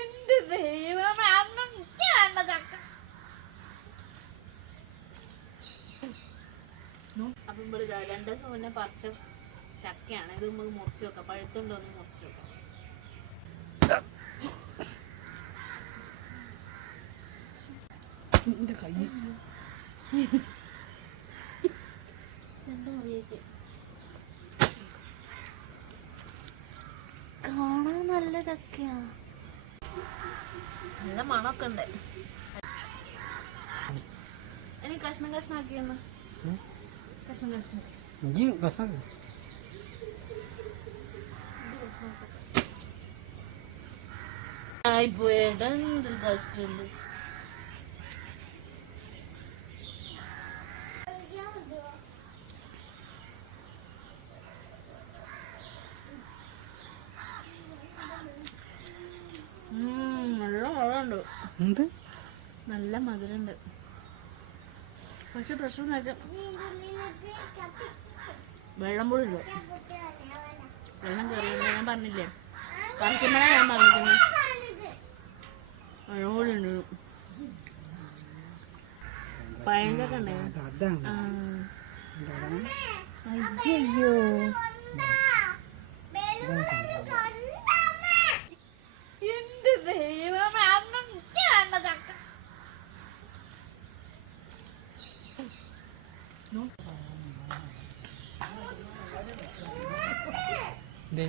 എന്റെ ദൈവമേ, അന്നും വേണ്ട ചക്ക. അപ്പം ഇവിടെ 2 ദിവസം മുന്നേ പറിച്ച ചക്കയാണ്. ഇത് നമുക്ക് മുറിച്ച് വെക്കാം. പഴുത്തുണ്ടോ ഒന്ന് മുറിച്ച് വെക്കാം. കാണാൻ നല്ല ചക്കയാ, നല്ല മണമൊക്കെ ഉണ്ട്. ഇനി കഷ്ണം കഷ്ണാക്കിയൊന്ന് കഷ്ണം കഷ്ണം ആയിപ്പോയിട്ട് എന്തൊരു കഷ്ടമുണ്ട്. നല്ല മധുരമുണ്ട്. എന്ത് നല്ല മധുരമുണ്ട്. പക്ഷെ പ്രശ്നം എന്ന് വെച്ചാൽ വെള്ളം പോലും ഇല്ല. വെള്ളം കയറിയുണ്ട്. ഞാൻ പറഞ്ഞില്ലേ, പറിക്കുമ്പോഴാണ് ഞാൻ പറഞ്ഞിരിക്കുന്നത്. വെള്ളം പോലും ഉണ്ട്. പഴഞ്ചൊക്കെ ഉണ്ടായിരുന്നു. അയ്യോ, എന്റെ ദൈവമേ, അന്നും വേണ്ട ചക്ക. Đi